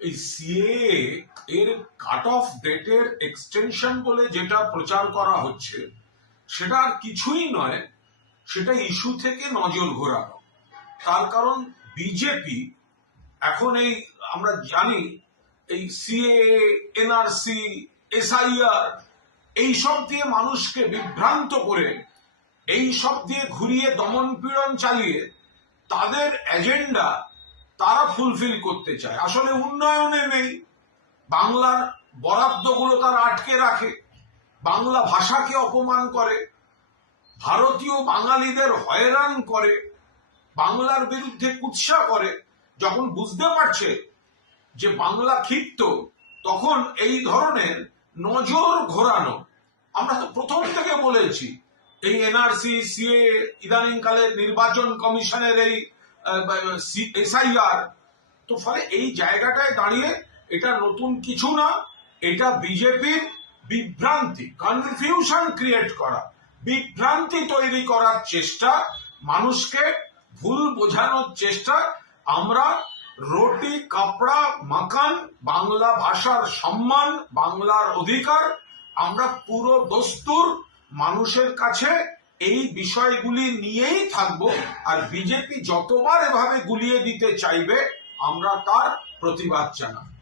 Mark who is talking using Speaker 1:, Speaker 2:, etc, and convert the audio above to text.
Speaker 1: এই সিএ এর cut off ডেটের এক্সটেনশন বলে যেটা প্রচার করা হচ্ছে, সেটা আর কিছুই নয়, সেটা ইস্যু থেকে নজর ঘোরানো। তার কারণ বিজেপি এখন এই, আমরা জানি, এই সিএ এনআরসি এসআইআর এই সব দিয়ে মানুষকে বিভ্রান্ত করে, এই সব দিয়ে ঘুরিয়ে দমন পীড়ন চালিয়ে তাদের এজেন্ডা তারা ফুলফিল করতে চায়। আসলে উন্নয়নে নেই। বাংলার বরাদ্দগুলো তারা আটকে রাখে। বাংলা ভাষাকে অপমান করে। ভারতীয় বাঙালিদের হয়রান করে। বাংলার বিরুদ্ধে কুৎসা করে। যখন বুঝতে পারছে যে বাংলা ক্ষিপ্ত, তখন এই ধরনের নজর ঘোরানো, আমরা তো প্রথম থেকে বলেছি, এই এনআরসি, সিএ ইদানিংকালে নির্বাচন কমিশনের এই এসআইআর। তো ফলে এই জায়গাটায় দাঁড়িয়ে এটা নতুন কিছু না, এটা বিজেপির বিভ্রান্তি কনফিউশন ক্রিয়েট করা, বিভ্রান্তি তৈরি করার চেষ্টা, মানুষকে ভুল বোঝানোর চেষ্টা। আমরা রুটি, কাপড়া মাকান বাংলা ভাষার সম্মান, বাংলার অধিকার, আমরা পুরো দস্তুর মানুষের কাছে এই বিষয়গুলি নিয়েই থাকব। আর বিজেপি যতবার এভাবে গুলিয়ে দিতে চাইবে, আমরা তার প্রতিবাদ জানাব।